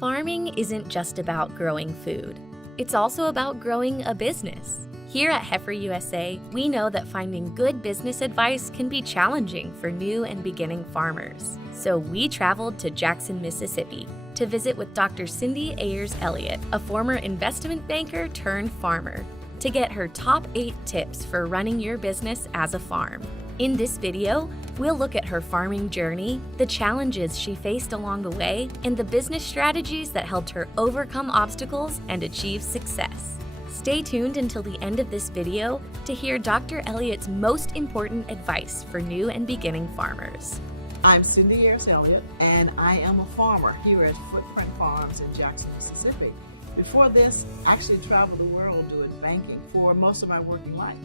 Farming isn't just about growing food. It's also about growing a business. Here at Heifer USA, we know that finding good business advice can be challenging for new and beginning farmers. So we traveled to Jackson, Mississippi to visit with Dr. Cindy Ayers-Elliott, a former investment banker turned farmer, to get her top 8 tips for running your business as a farm. In this video, we'll look at her farming journey, the challenges she faced along the way, and the business strategies that helped her overcome obstacles and achieve success. Stay tuned until the end of this video to hear Dr. Elliott's most important advice for new and beginning farmers. I'm Cindy Ayers-Elliott, and I am a farmer here at Footprint Farms in Jackson, Mississippi. Before this, I actually traveled the world doing banking for most of my working life.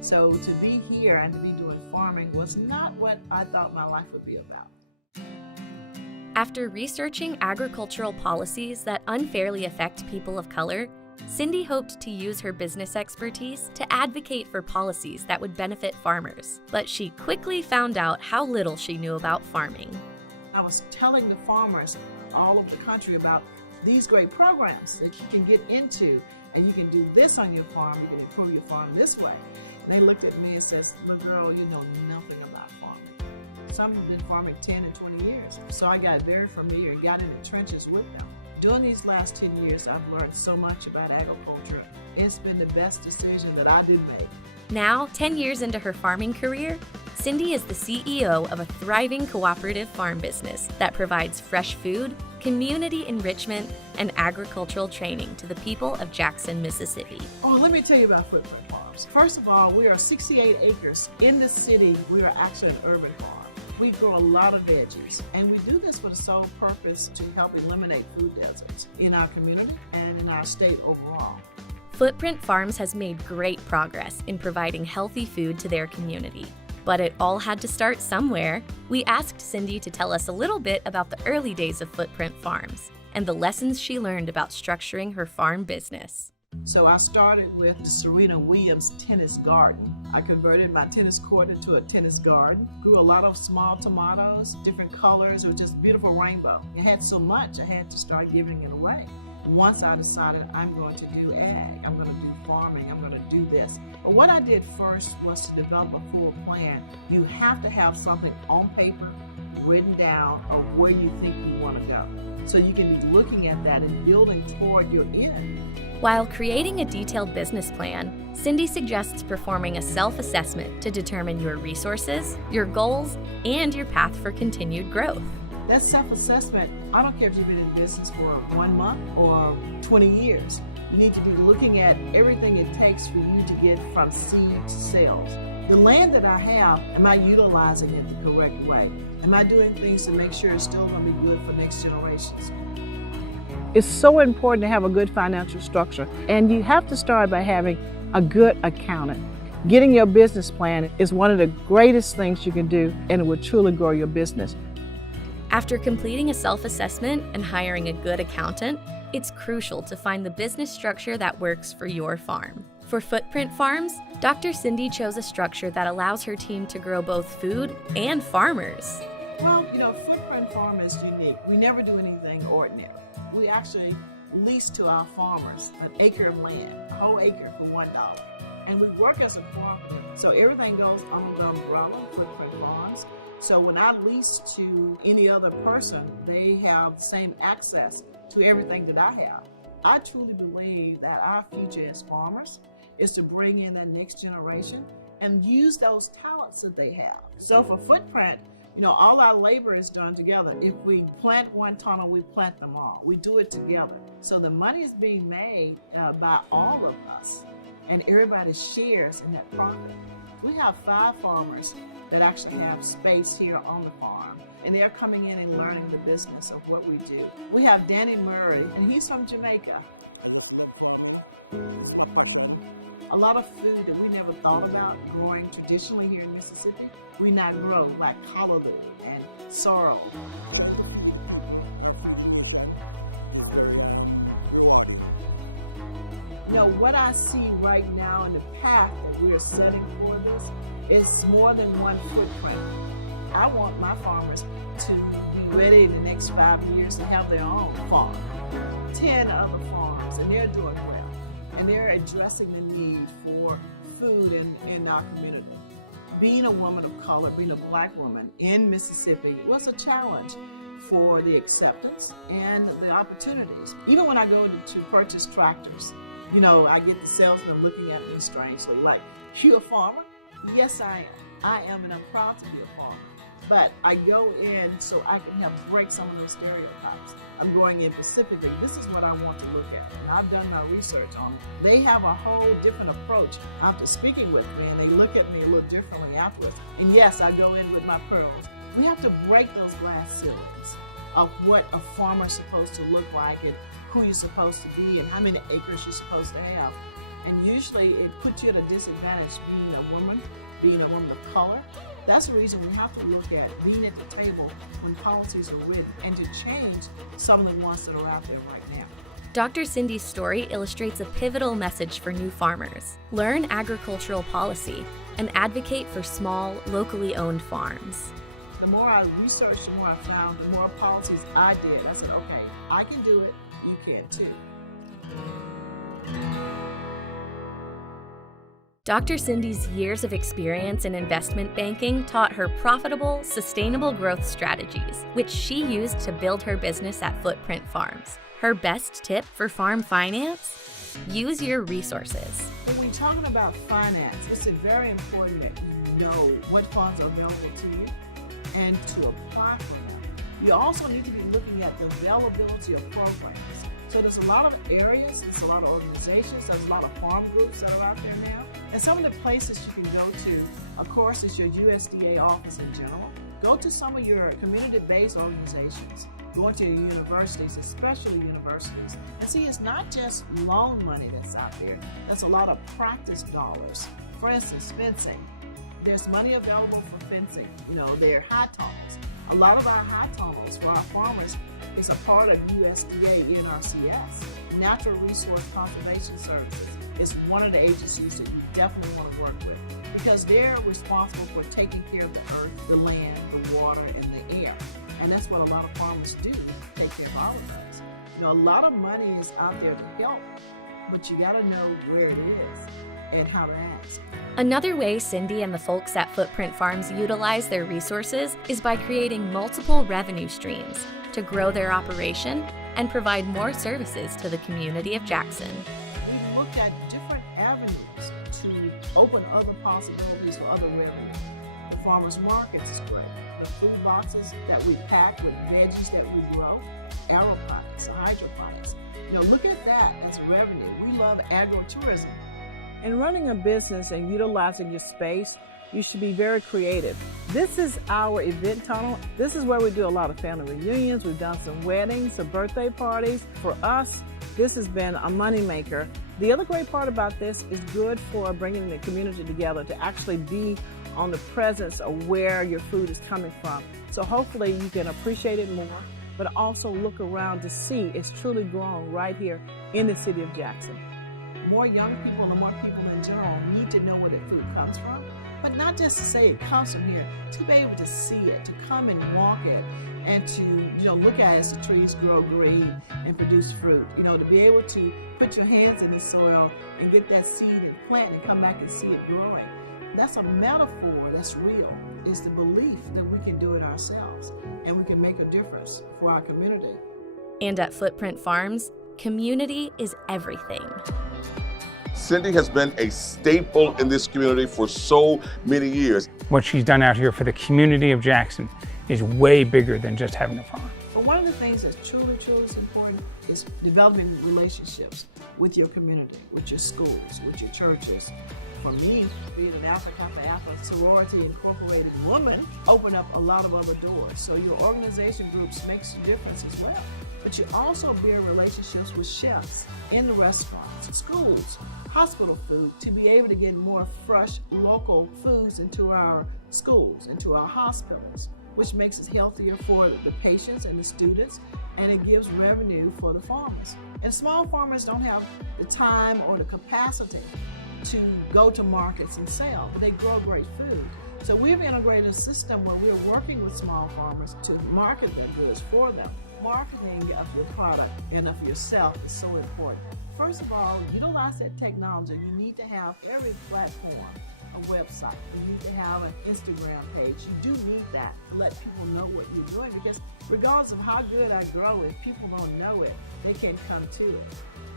So to be here and to be doing farming was not what I thought my life would be about. After researching agricultural policies that unfairly affect people of color, Cindy hoped to use her business expertise to advocate for policies that would benefit farmers. But she quickly found out how little she knew about farming. I was telling the farmers all over the country about these great programs that you can get into, and you can do this on your farm, you can improve your farm this way. And they looked at me and says, "Little girl, you know nothing about farming." Some have been farming 10 and 20 years. So I got very familiar and got in the trenches with them. During these last 10 years, I've learned so much about agriculture. It's been the best decision that I did make. Now, 10 years into her farming career, Cindy is the CEO of a thriving cooperative farm business that provides fresh food, community enrichment, and agricultural training to the people of Jackson, Mississippi. Oh, let me tell you about Footprint Farms. First of all, we are 68 acres. In the city, we are actually an urban farm. We grow a lot of veggies, and we do this with the sole purpose to help eliminate food deserts in our community and in our state overall. Footprint Farms has made great progress in providing healthy food to their community. But it all had to start somewhere. We asked Cindy to tell us a little bit about the early days of Footprint Farms and the lessons she learned about structuring her farm business. So I started with the Serena Williams tennis garden. I converted my tennis court into a tennis garden, grew a lot of small tomatoes, different colors. It was just a beautiful rainbow. It had so much, I had to start giving it away. Once I decided I'm going to do ag, I'm going to do farming, I'm going to do this. But what I did first was to develop a full plan. You have to have something on paper, written down, of where you think you want to go. So you can be looking at that and building toward your end. While creating a detailed business plan, Cindy suggests performing a self-assessment to determine your resources, your goals, and your path for continued growth. That self-assessment, I don't care if you've been in business for 1 month or 20 years. You need to be looking at everything it takes for you to get from seed to sales. The land that I have, am I utilizing it the correct way? Am I doing things to make sure it's still going to be good for next generations? It's so important to have a good financial structure, and you have to start by having a good accountant. Getting your business plan is one of the greatest things you can do, and it will truly grow your business. After completing a self-assessment and hiring a good accountant, it's crucial to find the business structure that works for your farm. For Footprint Farms, Dr. Cindy chose a structure that allows her team to grow both food and farmers. Well, Footprint Farm is unique. We never do anything ordinary. We actually lease to our farmers an acre of land, a whole acre for $1. And we work as a cooperative, so everything goes under the umbrella of Footprint Farms. So when I lease to any other person, they have the same access to everything that I have. I truly believe that our future as farmers is to bring in the next generation and use those talents that they have. So for Footprint, all our labor is done together. If we plant one tunnel, we plant them all. We do it together. So the money is being made by all of us, and everybody shares in that profit. We have 5 farmers that actually have space here on the farm, and they're coming in and learning the business of what we do. We have Danny Murray, and he's from Jamaica. A lot of food that we never thought about growing traditionally here in Mississippi, we now grow, like callaloo and sorrel. What I see right now in the path that we are setting for this is more than one footprint. I want my farmers to be ready in the next 5 years to have their own farm, 10 other farms, and they're doing well. And they're addressing the need for food in our community. Being a woman of color, being a black woman in Mississippi was a challenge for the acceptance and the opportunities. Even when I go to purchase tractors, I get the salesman looking at me strangely, like, "You a farmer?" Yes, I am. I am, and I'm proud to be a farmer. But I go in so I can help break some of those stereotypes. I'm going in specifically, this is what I want to look at. And I've done my research on it. They have a whole different approach after speaking with me, and they look at me a little differently afterwards. And yes, I go in with my pearls. We have to break those glass ceilings of what a farmer's supposed to look like and who you're supposed to be and how many acres you're supposed to have. And usually it puts you at a disadvantage being a woman of color. That's the reason we have to look at being at the table when policies are written and to change some of the ones that are out there right now. Dr. Cindy's story illustrates a pivotal message for new farmers. Learn agricultural policy and advocate for small, locally owned farms. The more I researched, the more I found, the more policies I did. I said, okay, I can do it, you can too. Dr. Cindy's years of experience in investment banking taught her profitable, sustainable growth strategies, which she used to build her business at Footprint Farms. Her best tip for farm finance? Use your resources. When we're talking about finance, it's very important that you know what funds are available to you and to apply for them. You also need to be looking at the availability of programs. So there's a lot of areas, there's a lot of organizations, there's a lot of farm groups that are out there now. And some of the places you can go to, of course, is your USDA office in general. Go to some of your community-based organizations. Go into your universities, especially universities, and see it's not just loan money that's out there. There's a lot of practice dollars. For instance, fencing. There's money available for fencing. There are high tunnels. A lot of our high tunnels for our farmers is a part of USDA NRCS. Natural Resource Conservation Services is one of the agencies that you definitely want to work with because they're responsible for taking care of the earth, the land, the water, and the air. And that's what a lot of farmers do, take care of all of those. A lot of money is out there to help, but you got to know where it is and how to ask. Another way Cindy and the folks at Footprint Farms utilize their resources is by creating multiple revenue streams to grow their operation and provide more services to the community of Jackson. We looked at different avenues to open other possibilities for other revenue. The farmers markets is great. The food boxes that we pack with veggies that we grow, aeroponics, hydroponics. Look at that as revenue. We love agritourism. In running a business and utilizing your space, you should be very creative. This is our event tunnel. This is where we do a lot of family reunions. We've done some weddings, some birthday parties. For us, this has been a moneymaker. The other great part about this is good for bringing the community together to actually be on the presence of where your food is coming from. So hopefully you can appreciate it more, but also look around to see it's truly grown right here in the city of Jackson. More young people and more people in general need to know where the food comes from, but not just to say it comes from here, to be able to see it, to come and walk it, and to look at it as the trees grow green and produce fruit. To be able to put your hands in the soil and get that seed and plant and come back and see it growing. That's a metaphor that's real. It's the belief that we can do it ourselves and we can make a difference for our community. And at Footprint Farms, community is everything. Cindy has been a staple in this community for so many years. What she's done out here for the community of Jackson is way bigger than just having a farm. But one of the things that's truly is important is developing relationships with your community, with your schools, with your churches. For me, being an Alpha Kappa Alpha sorority incorporated woman opened up a lot of other doors. So your organization groups makes a difference as well. But you also build relationships with chefs in the restaurants, schools, hospital food, to be able to get more fresh local foods into our schools, into our hospitals, which makes it healthier for the patients and the students, and it gives revenue for the farmers. And small farmers don't have the time or the capacity to go to markets and sell, but they grow great food. So we've integrated a system where we're working with small farmers to market their goods for them. Marketing of your product and of yourself is so important. First of all, utilize that technology. You need to have every platform, a website. You need to have an Instagram page. You do need that to let people know what you're doing, because regardless of how good I grow, if people don't know it, they can't come to it.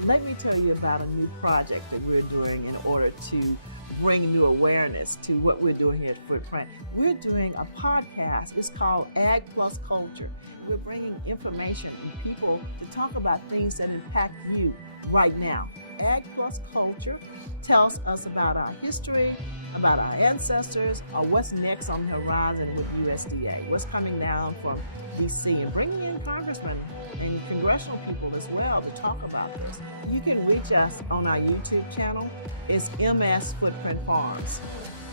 Let me tell you about a new project that we're doing in order to bring new awareness to what we're doing here at Footprint. We're doing a podcast. It's called Ag Plus Culture. We're bringing information and people to talk about things that impact you right now. Ag Plus Culture tells us about our history, about our ancestors, or what's next on the horizon with USDA, what's coming down from DC, and bringing in congressmen and congressional people as well to talk about this. You can reach us on our YouTube channel. It's MS Footprint Farms.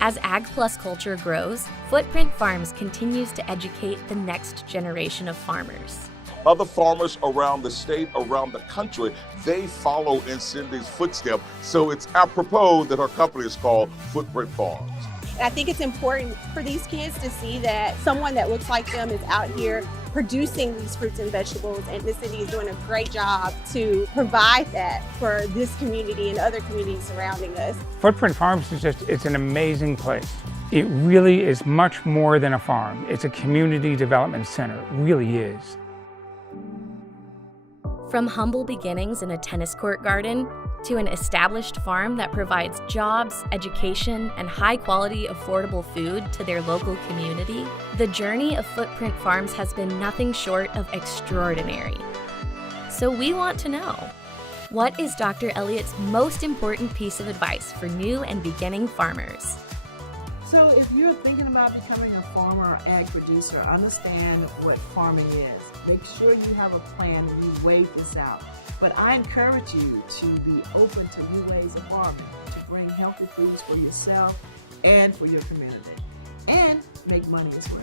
As Ag Plus Culture grows, Footprint Farms continues to educate the next generation of farmers. Other farmers around the state, around the country, they follow in Cindy's footsteps. So it's apropos that her company is called Footprint Farms. And I think it's important for these kids to see that someone that looks like them is out here producing these fruits and vegetables, and the city is doing a great job to provide that for this community and other communities surrounding us. Footprint Farms it's an amazing place. It really is much more than a farm. It's a community development center. It really is. From humble beginnings in a tennis court garden to an established farm that provides jobs, education, and high-quality, affordable food to their local community, the journey of Footprint Farms has been nothing short of extraordinary. So we want to know, what is Dr. Elliott's most important piece of advice for new and beginning farmers? So if you're thinking about becoming a farmer or ag producer, understand what farming is. Make sure you have a plan and you weigh this out. But I encourage you to be open to new ways of farming, to bring healthy foods for yourself and for your community, and make money as well.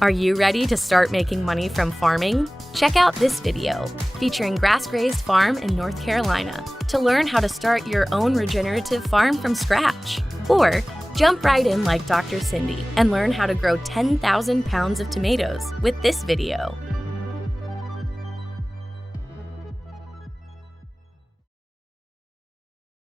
Are you ready to start making money from farming? Check out this video featuring grass-grazed farm in North Carolina to learn how to start your own regenerative farm from scratch. Or jump right in like Dr. Cindy and learn how to grow 10,000 pounds of tomatoes with this video.